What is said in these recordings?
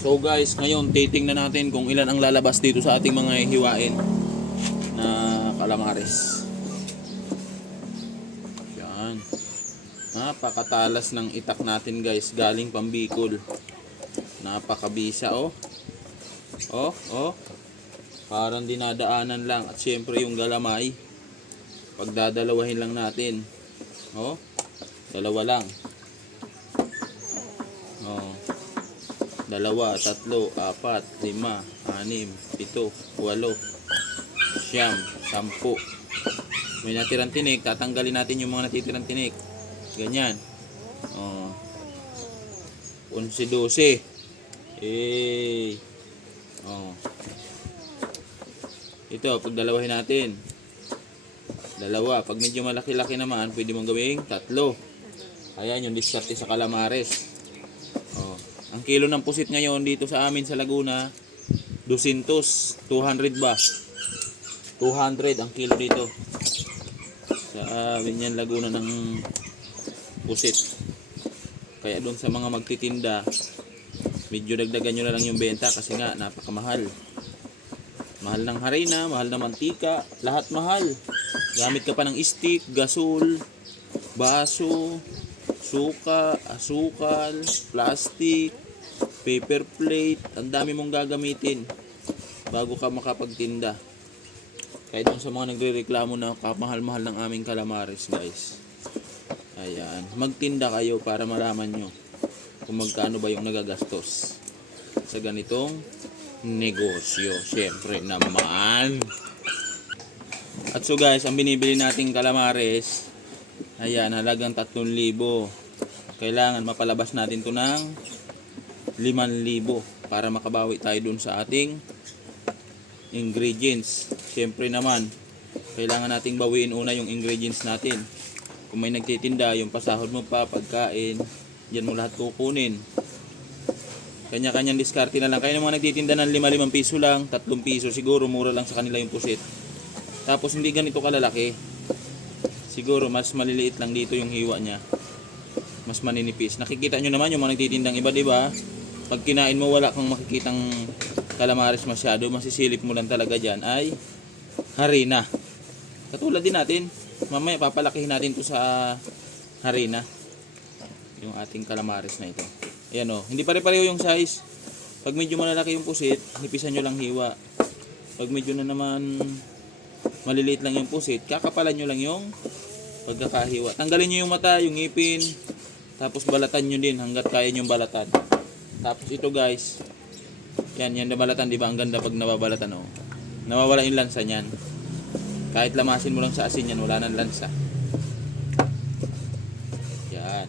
So guys, ngayon titingnan natin kung ilan ang lalabas dito sa ating mga hiwain na calamares. Yan. Napakatalas ng itak natin guys, galing Pambicol. Napakabisa oh. Oh. Parang dinadaanan lang. At syempre yung galamay, pagdadalawahin lang natin. Oh, dalawa lang. Oh. 2, 3, 4, 5, 6, 7, 8, 9, 10. May natirang tinik, tatanggalin natin yung mga natitirang tinik. Ganyan. Oh. 11, 12. Oh. Ito, pagdalawahin natin. 2. Pag medyo malaki-laki naman, pwede mong gawing 3. Ayan yung diskarte sa calamares. Oh. Ang kilo ng pusit ngayon dito sa amin sa Laguna, 200 ba? 200 ang kilo dito. Sa Binyan, Laguna ng pusit. Kaya doon sa mga magtitinda, medyo dagdagan nyo na lang yung benta kasi nga napakamahal. Mahal ng harina, mahal ng mantika, lahat mahal. Gamit ka pa ng stick, gasol, baso, suka, asukal, plastic, paper plate. Ang dami mong gagamitin bago ka makapagtinda. Kaya doon sa mga nagrereklamo na kapahal-mahal ng aming calamares guys. Ayan, magtinda kayo para malaman nyo kung magkano ba yung nagagastos sa ganitong negosyo. Siyempre naman. At so guys, ang binibili nating calamares, ayan, halagang 3,000. Kailangan mapalabas natin to ng 5,000 para makabawi tayo dun sa ating ingredients. Siyempre naman, kailangan nating bawiin una yung ingredients natin. Kung may nagtitinda, yung pasahod mo pa, pagkain, yan mo lahat kukunin. Kanya-kanyang diskarte na lang. Kaya ng mga nagtitinda ng 5 piso lang, 3 piso, siguro mura lang sa kanila yung pusit. Tapos hindi ganito kalalaki. Siguro mas maliliit lang dito yung hiwa niya. Mas maninipis. Nakikita nyo naman yung mga nagtitindang iba, diba? Pag kinain mo, wala kang makikitang calamares masyado. Masisilip mo lang talaga dyan ay harina. Katulad din natin. Mamaya papalakihin natin to sa harina. Yung ating calamares na ito. Ayan o. Hindi pare-pareho yung size. Pag medyo malalaki yung pusit, nipisan nyo lang hiwa. Pag medyo na naman maliliit lang yung pusit, kakapalan nyo lang yung pagkakahiwa. Tanggalin nyo yung mata, yung ngipin, tapos balatan nyo din hanggat kaya nyo balatan. Tapos ito guys, yan na balatan, di ba? Ang ganda pag nababalatan o. Nawawala yung lansa nyan. Kahit lamasin mo lang sa asin yan, wala nang lansa. Yan.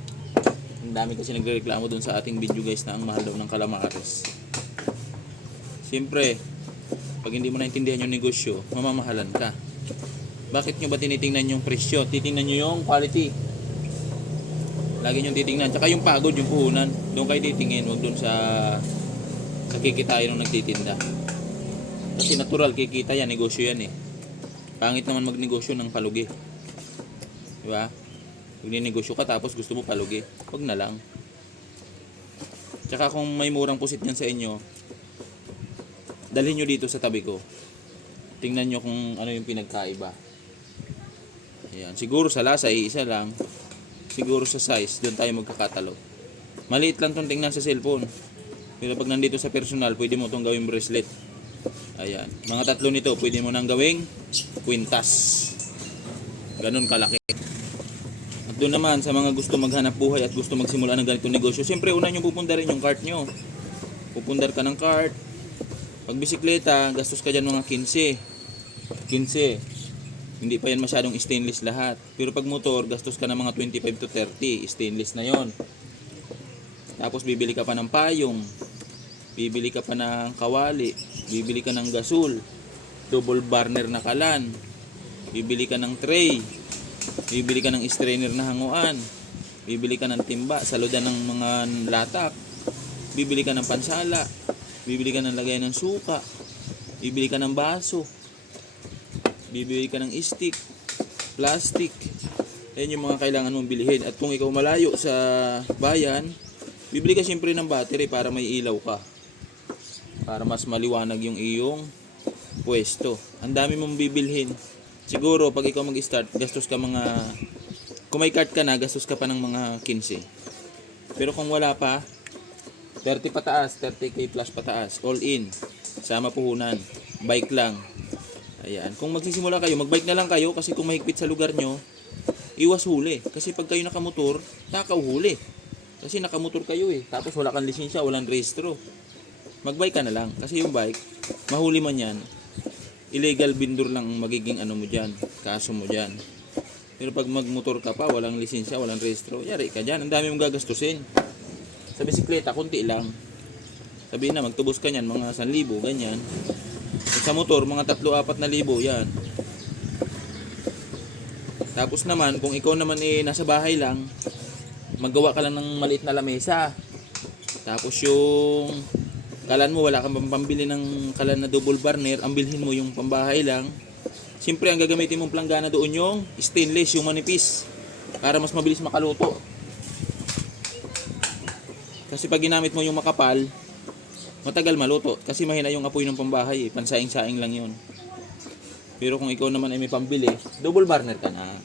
Ang dami kasi nagrereklamo dun sa ating video guys na ang mahal daw ng calamares. Siyempre, pag hindi mo naintindihan yung negosyo, mamamahalan ka. Bakit nyo ba tinitingnan yung presyo? Titingnan nyo yung quality. Lagi nyo titingnan. Tsaka yung pagod, yung puhunan. Doon kayo titingin, huwag doon sa kikitayan ng nagtitinda. Kasi natural, kikita yan, negosyo yan eh. Pangit naman magnegosyo ng palugi. Diba? Pag ninegosyo ka tapos gusto mo palugi, huwag na lang. Tsaka kung may murang pusit yan sa inyo, dalhin nyo dito sa tabi ko. Tingnan nyo kung ano yung pinagkaiba. Ayan. Siguro sa lasa, isa lang. Siguro sa size, doon tayo magkakatalo. Maliit lang itong tingnan sa cellphone. Pero pag nandito sa personal, pwede mo itong gawing bracelet. Ayan. Mga 3 nito, pwede mo nang gawing kwintas. Ganun kalaki. At doon naman, sa mga gusto maghanap buhay at gusto magsimula ng ganitong negosyo, siyempre una nyo pupundarin yung cart nyo. Pupundar ka ng cart. Pag bisikleta, gastos ka dyan mga 15. Hindi pa yan masyadong stainless lahat. Pero pag motor, gastos ka ng mga 25 to 30. Stainless na yon. Tapos bibili ka pa ng payong. Bibili ka pa ng kawali. Bibili ka ng gasol. Double burner na kalan. Bibili ka ng tray. Bibili ka ng strainer na hanguan. Bibili ka ng timba, saludan ng mga latak. Bibili ka ng pansala. Bibili ka ng lagay ng suka. Bibili ka ng baso. Bibili ka ng stick, plastic. Yan yung mga kailangan mong bilhin. At kung ikaw malayo sa bayan, bibili ka siyempre ng battery para may ilaw ka. para mas maliwanag yung iyong pwesto. Ang dami mong bibilhin. Siguro pag ikaw mag-start, gastos ka mga, kung may cart ka na, gastos ka pa ng mga 15. Pero kung wala pa, 30 pataas, 30k plus pataas, all in, sama puhunan, bike lang. Ayan, kung magsisimula kayo, magbike na lang kayo kasi kung mahigpit sa lugar nyo, iwas huli. Kasi pag kayo nakamotor, takaw huli. Kasi nakamotor kayo eh, tapos wala kang lisensya, walang rehistro. Magbike ka na lang, kasi yung bike, mahuli man yan, illegal vendor lang ang magiging ano mo dyan, kaso mo dyan. Pero pag magmotor ka pa, walang lisensya, walang rehistro, yari ka dyan, ang dami mong gagastusin. Sa bisikleta, kunti lang. Sabihin na, magtubos ka niyan, mga 1,000, ganyan. Sa motor, mga 3-4 na libo, yan. Tapos naman, kung ikaw naman eh, nasa bahay lang, maggawa ka lang ng maliit na lamesa. Tapos yung kalan mo, wala kang pambili ng kalan na double burner, ang bilhin mo yung pambahay lang. Siyempre, ang gagamitin mong planggana doon yung stainless, yung manipis, para mas mabilis makaluto. Kasi pag ginamit mo yung makapal, matagal maluto. Kasi mahina yung apoy ng pambahay eh. Pansaing-saing lang yun. Pero kung ikaw naman ay may pambili, double burner ka na.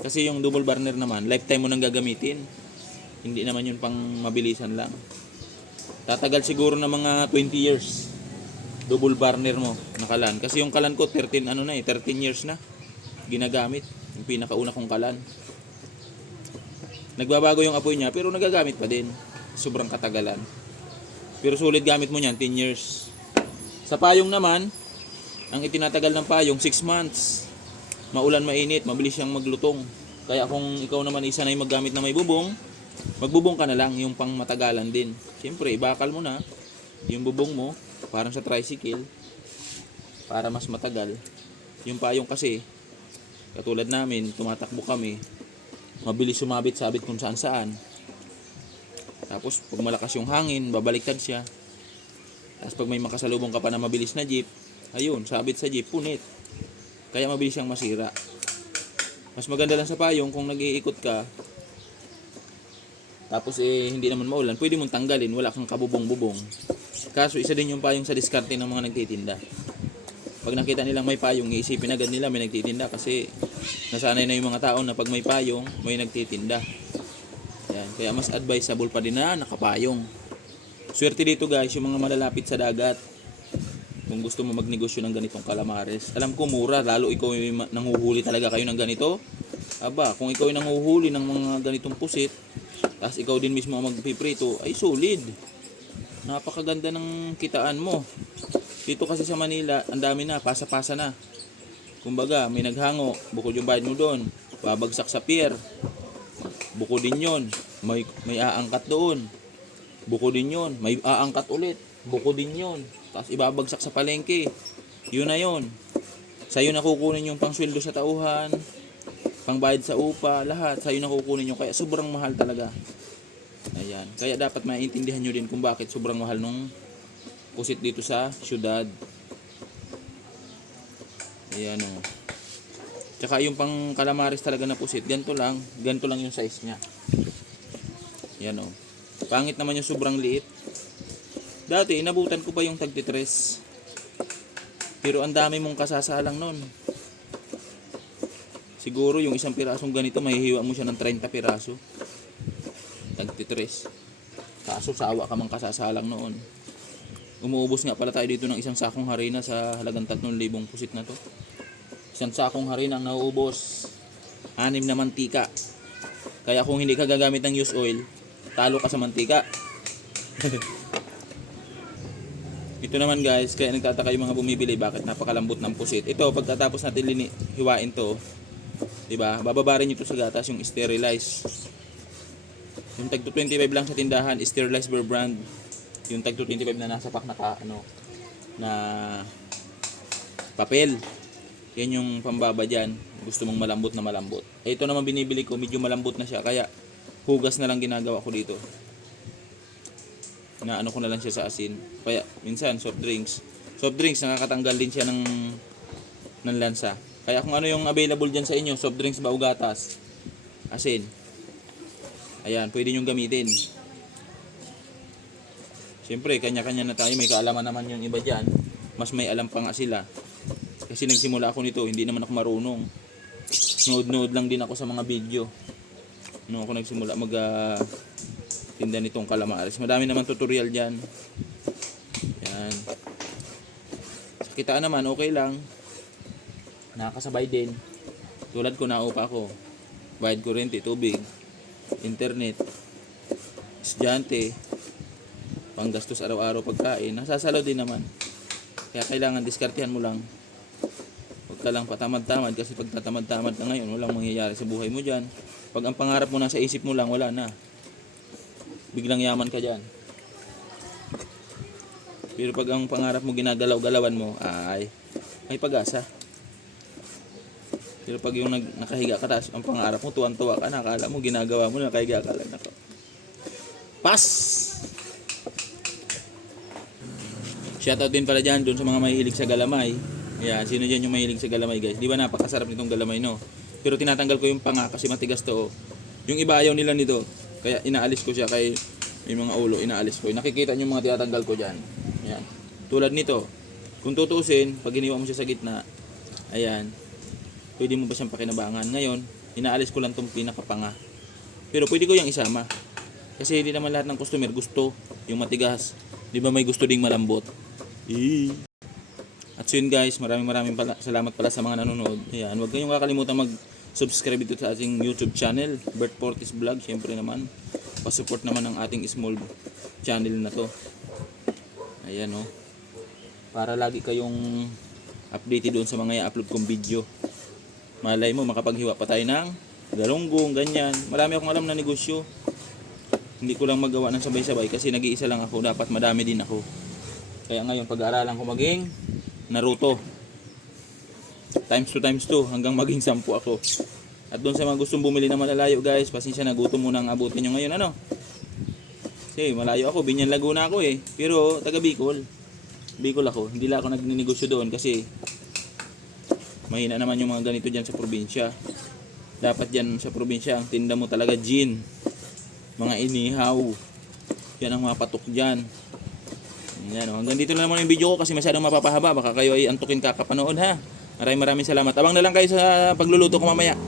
Kasi yung double burner naman, lifetime mo nang gagamitin. Hindi naman yun pang mabilisan lang. Tatagal siguro na mga 20 years. Double burner mo na kalan. Kasi yung kalan ko 13 years na ginagamit. Yung pinakauna kong kalan. Nagbabago yung apoy niya pero nagagamit pa din. Sobrang katagalan. Pero sulit gamit mo niyan 10 years. Sa payong naman, ang itinatagal ng payong 6 months. Maulan, mainit, mabilis siyang maglutong. Kaya kung ikaw naman isa na yung maggamit na may bubong, magbubong ka na lang yung pang matagalan din. Siyempre, ibakal mo na yung bubong mo, parang sa tricycle, para mas matagal. Yung payong kasi, katulad namin, tumatakbo kami, mabilis sumabit-sabit kung saan-saan. Tapos pag malakas yung hangin, babaliktad siya. Tapos pag may makasalubong ka pa na mabilis na jeep, ayun, sabit sa jeep, punit. Kaya mabilis siyang masira. Mas maganda lang sa payong kung nag-iikot ka, tapos hindi naman maulan, pwede mong tanggalin, wala kang kabubong-bubong. Kaso isa din yung payong sa diskarte ng mga nagtitinda. Pag nakita nilang may payong, iisipin agad nila may nagtitinda kasi nasanay na yung mga tao na pag may payong, may nagtitinda. Yan. Kaya mas advisable pa din na nakapayong. Swerte dito guys, yung mga malalapit sa dagat. Kung gusto mo magnegosyo ng ganitong calamares, alam ko mura, lalo ikaw yung nanguhuli talaga kayo ng ganito. Aba, kung ikaw yung nanguhuli ng mga ganitong pusit, tapos ikaw din mismo ang magpiprito, ay solid. Napakaganda ng kitaan mo. Dito kasi sa Manila, ang dami na, pasa-pasa na. Kumbaga, may naghango, bukod yung bayad mo doon, babagsak sa pier. Bukod din yun, may aangkat doon. Bukod din yun, may aangkat ulit. Bukod din yun. Tapos ibabagsak sa palengke. Yun na yun. Sa'yo nakukunin yung pangsweldo sa tauhan, pangbayad sa upa, lahat. Sa'yo nakukunin yung, kaya sobrang mahal talaga. Ayan. Kaya dapat maintindihan nyo din kung bakit sobrang mahal nung pusit dito sa syudad. Ayan o. Tsaka yung pang calamares talaga na pusit, ganito lang yung size niya. Ayan o. Pangit naman yung sobrang liit. Dati, inabutan ko pa yung tagtitres. Pero ang dami mong kasasalang nun. Siguro yung isang pirasong ganito, mahihiwa mo siya ng 30 piraso. Tagtitres. Kaso sawa ka mang kasasalang noon. Umuubos nga pala tayo dito ng isang sakong harina sa halagang 3,000 pusit na to. Isang sakong harina ang nauubos. 6 na mantika. Kaya kung hindi ka gagamit ng used oil, talo ka sa mantika. Ito naman guys, kaya nagtataka yung mga bumibili bakit napakalambot ng pusit. Ito, pagkatapos natin hiwain to, diba, bababarin nyo ito sa gatas, yung sterilize. Yung tag 25 lang sa tindahan, sterilize bear brand. Yung tag 25 na nasa pack na papel. Yan yung pambaba dyan. Gusto mong malambot na malambot. Ito naman binibili ko, medyo malambot na siya, kaya hugas na lang ginagawa ko dito. Na ano ko na lang siya sa asin. Kaya minsan soft drinks nakakatanggal din siya ng lansa. Kaya kung ano yung available diyan sa inyo, soft drinks ba o gatas, asin, ayan, pwede nyo gamitin. Siyempre, kanya-kanya na tayo. May kaalaman naman yung iba dyan. Mas may alam pa nga sila. Kasi nagsimula ako nito, hindi naman ako marunong. Nood-nood lang din ako sa mga video. Nung ako nagsimula tinda nitong calamares. Madami naman tutorial dyan. Yan. Sa kitaan naman, okay lang. Nakakasabay din. Tulad ko, naupa ako. Bayad kuryente, tubig, internet, estudyante, panggastos araw-araw pagkain. Nasasalo din naman. Kaya kailangan diskartehan mo lang. Huwag ka lang patamad-tamad kasi pag tatamad-tamad ka ngayon, walang mangyayari sa buhay mo dyan. Pag ang pangarap mo nasa isip mo lang, wala na. Biglang yaman ka dyan. Pero pag ang pangarap mo ginagalaw-galawan mo, ay may pag-asa. Pero pag yung nakahiga ka taas, ang pangarap mo, tuwan-tuwa ka, nakala mo, ginagawa mo, nakahiga ka lang. Nako. Pas! Shoutout din pala dyan doon sa mga mahilig sa galamay. Ayan, sino dyan yung mahilig sa galamay guys? Di ba napakasarap nitong galamay no? Pero tinatanggal ko yung panga kasi matigas to. Yung iba ayaw nila nito. Kaya inaalis ko siya kay may mga ulo, inaalis ko. Nakikita nyo yung mga tinatanggal ko dyan. Ayan. Tulad nito. Kung tutuusin, pag iniwa mo siya sa gitna, ayan, pwede mo ba siyang pakinabangan? Ngayon, inaalis ko lang tong pinakapanga. Pero pwede ko yung isama. Kasi hindi naman lahat ng customer gusto yung matigas. Di ba may gusto ding malambot? At so yun guys, maraming salamat pala sa mga nanonood. Ayan, huwag kayong kakalimutan mag-subscribe dito sa ating YouTube channel, Bert Fortis Vlog. Siyempre naman, pasupport naman ang ating small channel na to. Ayan o. Para lagi kayong updated doon sa mga i-upload kong video. Malay mo, makapaghiwa pa tayo ng galunggong, ganyan. Marami akong alam na negosyo. Hindi ko lang magawa ng sabay-sabay kasi nag-iisa lang ako. Dapat madami din ako. Kaya ngayon, pag-aaralan ko maging Naruto. Times 2 hanggang maging 10 ako. At doon sa mga gustong bumili na malalayo guys, pasensya na, gutom muna ang abutin nyo ngayon. Ano? Kasi malayo ako, Binyan Laguna ako eh. Pero taga Bicol. Bicol ako. Hindi lang ako nagninegosyo doon kasi mahina naman yung mga ganito dyan sa probinsya. Dapat dyan sa probinsya, ang tinda mo talaga gin. Mga inihaw. Yan ang mga patok dyan. Yan, hanggang dito na naman yung video ko kasi masyadong mapapahaba. Baka kayo ay antukin kakapanood ha. Maraming salamat. Abang na lang kayo sa pagluluto ko mamaya.